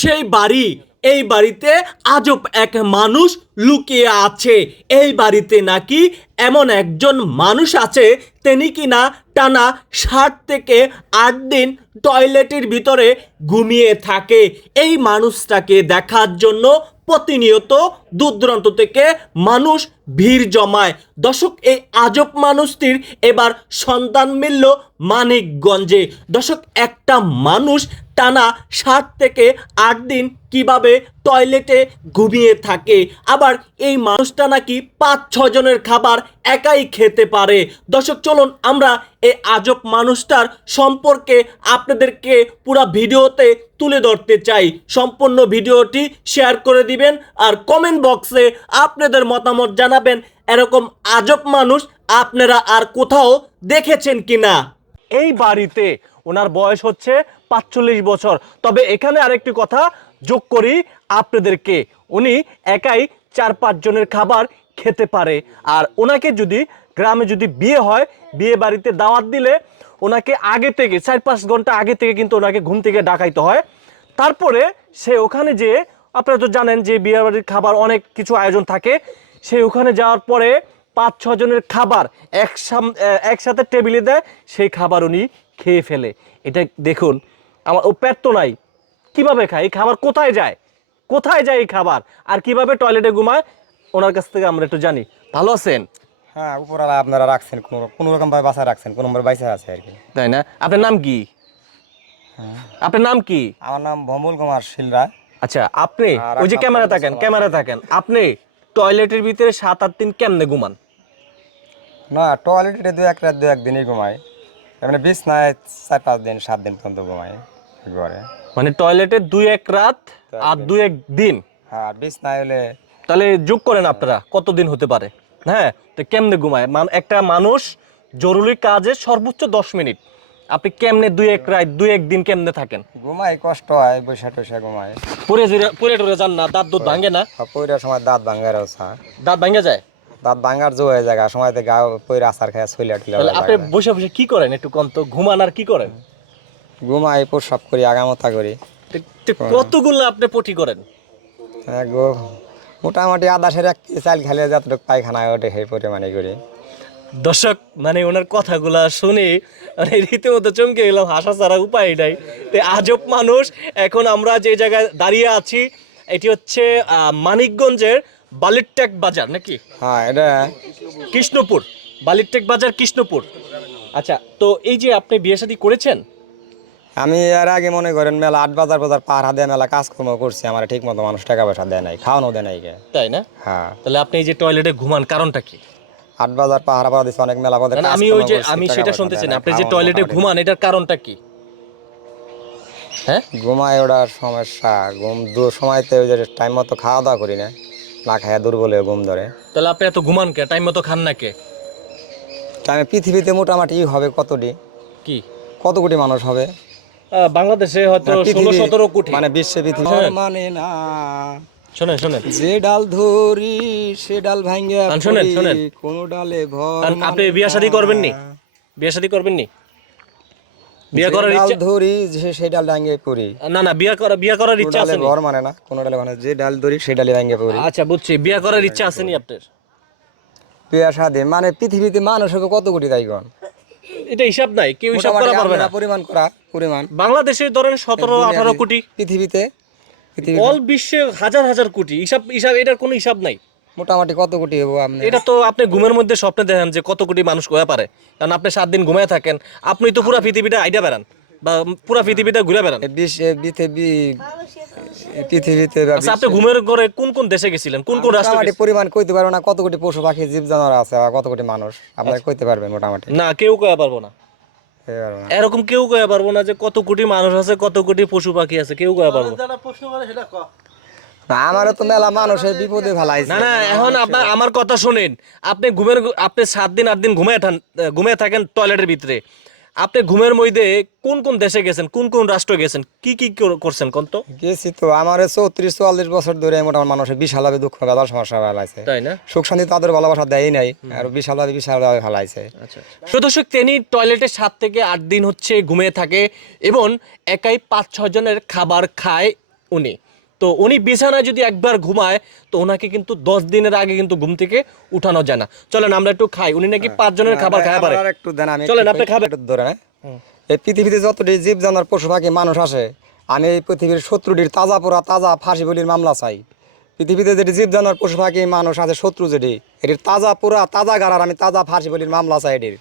সেই বাড়ি। এই বাড়িতে আজব এক মানুষ লুকিয়ে আছে। এই বাড়িতে নাকি এমন একজন মানুষ আছে, তিনি কিনা টানা ষাট থেকে আট দিন টয়লেটের ভিতরে ঘুমিয়ে থাকে। এই মানুষটাকে দেখার জন্য প্রতিনিয়ত দূর দূরান্ত থেকে মানুষ ভিড় জমায়। দর্শক, এই আজব মানুষটির এবার সন্তান মিলল মানিকগঞ্জে। দর্শক, একটা মানুষ টানা সাত থেকে আট দিন কীভাবে টয়লেটে ঘুমিয়ে থাকে? আবার এই মানুষটা নাকি পাঁচ ছজনের খাবার একাই খেতে পারে। দর্শক, চলুন আমরা এই আজব মানুষটার সম্পর্কে আপনাদেরকে পুরো ভিডিওতে তুলে ধরতে চাই। সম্পূর্ণ ভিডিওটি শেয়ার করে দিবেন আর কমেন্ট বক্সে আপনাদের মতামত জানাবেন এরকম আজব মানুষ আপনারা আর কোথাও দেখেছেন কিনা। এই বাড়িতে ওনার বয়স হচ্ছে পাঁচচল্লিশ বছর। তবে এখানে আরেকটি কথা যোগ করি আপনাদেরকে। উনি একাই চার পাঁচ জনের খাবার খেতে পারে। আর ওনাকে যদি গ্রামে যদি বিয়ে হয়, বিয়ে বাড়িতে দাওয়াত দিলে ওনাকে আগে থেকে, চার পাঁচ ঘণ্টা আগে থেকে কিন্তু ওনাকে ঘুম থেকে ডাকাইতে হয়। তারপরে সে ওখানে যে আপনারা তো জানেন যে বিয়ে বাড়ির খাবার অনেক কিছু আয়োজন থাকে। সে ওখানে যাওয়ার পরে পাঁচ, ছ জনের খাবার এক সাম- একসাথে টেবিলে দেয়। সেই খাবার উনি খেয়ে ফেলে। এটা দেখুন আমার ও পেট তো নাই। কীভাবে খায়? এই খাবার কোথায় যায়? কোথায় যায় এই খাবার? আর কীভাবে টয়লেটে ঘুমায়? ওনার কাছ থেকে আমরা একটু জানি। ভালো আছেন? হ্যাঁ উপরালা আপনারা রাখছেন কোনো কোনো রকম ভাবে বাসা রাখছেন কোনো ভাবে বাইসা আছে আর কি। তাই না? আপনার নাম কি? আপনার নাম কি? আমার নাম ভম্বল কুমার শিলরা আচ্ছা আপনি ওই যে ক্যামেরা থাকেন ক্যামেরা থাকেন। আপনি টয়লেটের ভিতরে সাত আট দিন কেমনে ঘুমান? না টয়লেটে দু এক রাত দু একদিনই ঘুমাই। মানে নাই চার পাঁচ দিন সাত দিন পর্যন্ত ঘুমাই ঘরে। মানে টয়লেটে দুই এক রাত আর দুই এক দিন? হ্যাঁ বিছ নাই হলে তাহলে যোগ করেন আপনারা কতদিন হতে পারে? হ্যাঁ তো কেমনে ঘুমায়? মান- একটা মানুষ জরুরি কাজে সর্বোচ্চ দশ মিনিট। আপনি কেমনে দুই এক রাত দুই এক দিন কেমনে থাকেন? ঘুমাই কষ্ট হয় বৈশা টৈশা ঘুমায়। পুরে পুরে টুরে যান না দাঁত দুধ ভাঙে না? পৈরার সময় দাঁত অবস্থা দাঁত ভাঙে যায়? দাঁত ভাঙ্গার জো হয়ে যায় সময় গা পৈরা আচার খায় ছইলা টিলা আপনি বসে বসে কি করেন? একটু কম তো ঘুমান আর কি করেন? ঘুমাই প্রসাব করি আগামতা করি। কতগুলো আপনি পটি করেন? গো মোটামুটি আদা সের এক চাল খালে যতটুকু পায়খানা ওঠে সেই পরিমাণে করি। দর্শক মানে ওনার কথাগুলা শুনে মানে রীতিমতো চমকে গেলাম হাসা ছাড়া উপায় নাই। তো আজব মানুষ এখন আমরা যে জায়গায় দাঁড়িয়ে আছি এটি হচ্ছে মানিকগঞ্জের বালিরটেক বাজার নাকি? হ্যাঁ এটা কৃষ্ণপুর। বালিরটেক বাজার কৃষ্ণপুর। আচ্ছা তো এই যে আপনি বিয়ে শাদী করেছেন? আমি এর আগে মনে করেন মেলা আট বাজার বাজার পার হাতে মেলা কাজকর্ম করছি আমার ঠিক মতো মানুষ টাকা পয়সা দেয় নাই খাওয়ানো দেয় নাই কে তাই না? হ্যাঁ। তাহলে আপনি এই যে টয়লেটে ঘুমান কারণটা কি? আট বাজার পাহাড় পাড়া দিচ্ছে অনেক মেলা পদে না, না, আমি ওই যে আমি সেটা শুনতে চাই না। আপনি যে টয়লেটে ঘুমান এটার কারণটা কি? হ্যাঁ? ঘুমায় ওটার সমস্যা ঘুম দু সময়তে ওই যে টাইম মতো খাওয়া দাওয়া করি না। না খাইয়া দুর্বল হয়ে ঘুম ধরে। তাহলে আপনি এত ঘুমান কে? টাইম মতো খান না কে? টাইমে পৃথিবীতে মোটামুটি হবে কতটি? কি? কত কোটি মানুষ হবে? বাংলাদেশে হয়তো ষোলো সতেরো কোটি। মানে বিশ্বে পৃথিবী। মানে না। শোনেন শোনেন। যে ডাল ধরি সে ডাল ভাঙ্গে শোনেন, শোনেন। কোন ডালে ভর আপনি মানে বিয়া শাদী না। করবেন নি বিয়া শাদী করবেন নি বিয়া করার ইচ্ছা ধরি যে সেই ডাল পড়ি না না বিয়া করা বিয়া করার ইচ্ছা আছে? ভর মানে না কোন ডালে মানে যে ডাল ধরি সেই ডালে পড়ি। আচ্ছা বুঝছি। বিয়া করার ইচ্ছা আছে নি আপনার? বিয়া মানে পৃথিবীতে মানুষ হবে কত কোটি তাই এটা হিসাব নাই কেউ হিসাব করা পারবে না। পরিমাণ করা পরিমাণ। বাংলাদেশে ধরেন সতেরো আঠারো কোটি। পৃথিবীতে পৃথিবী অল বিশ্বে হাজার হাজার কোটি। হিসাব হিসাব এটার কোনো হিসাব নাই। মোটামুটি কত কোটি হব আপনি? এটা তো আপনি ঘুমের মধ্যে স্বপ্নে দেখেন যে কত কোটি মানুষ ঘুরে পারে। কারণ আপনি সাত দিন ঘুমায় থাকেন আপনি তো পুরা পৃথিবীটা আইডা বেড়ান বা পুরা পৃথিবীটা ঘুরে বেড়ান। পৃথিবীতে আচ্ছা আপনি ঘুমের ঘরে কোন কোন দেশে গেছিলেন? কোন কোন রাষ্ট্রে পরিমাণ কইতে পারব না কত কোটি পশু পাখি জীব জানোয়ার আছে আর কত কোটি মানুষ। আপনারা আচ্ছা। কইতে পারবেন মোটামুটি। না কেউ কয়া পারব না। এরকম কেউ কয়া পারব না যে কত কোটি মানুষ আছে কত কোটি পশু পাখি আছে কেউ কয়া পারব না। না আমারও তো মেলা মানুষের বিপদে ফেলাইছে। না না এখন আপনার আমার কথা শুনেন। আপনি ঘুমের আপনি সাত দিন আট দিন ঘুমিয়ে ঘুমিয়ে থাকেন টয়লেটের ভিতরে। আপনি ঘুমের মধ্যে কোন কোন দেশে গেছেন? কোন কোন রাষ্ট্র গেছেন? কি কি করছেন কোন তো? গেছি তো আমার চৌত্রিশ চুয়াল্লিশ বছর ধরে মোটামুটি মানুষের বিশাল ভাবে দুঃখ বেদার সমস্যা ফেলাইছে। তাই না? সুখ শান্তি তাদের ভালোবাসা দেয়ই নাই আর বিশাল ভাবে বিশাল ভাবে ফেলাইছে। আচ্ছা সুদর্শক তিনি টয়লেটে সাত থেকে আট দিন হচ্ছে ঘুমিয়ে থাকে এবং একাই পাঁচ ছয় জনের খাবার খায় উনি। তো উনি বিছানায় যদি একবার ঘুমায় তো ওনাকে কিন্তু দশ দিনের আগে কিন্তু ঘুম থেকে উঠানো যায় না। চলেন আমরা একটু খাই। উনি নাকি পাঁচ জনের খাবার খায় পারে একটু দেন আমি চলেন, আপনি খাবেন। ধরে হ্যাঁ? এই পৃথিবীতে যতটি জীব জানোয়ার পশু পাখি মানুষ আসে আমি এই পৃথিবীর শত্রুটির তাজা পোড়া তাজা ফাঁসি বলির মামলা চাই। পৃথিবীতে যেটি জীব জানোয়ার পশু পাখি মানুষ আছে শত্রু যেটি এটির তাজা পোড়া তাজা গাড়ার আমি তাজা ফাঁসি বলির মামলা চাই এটির।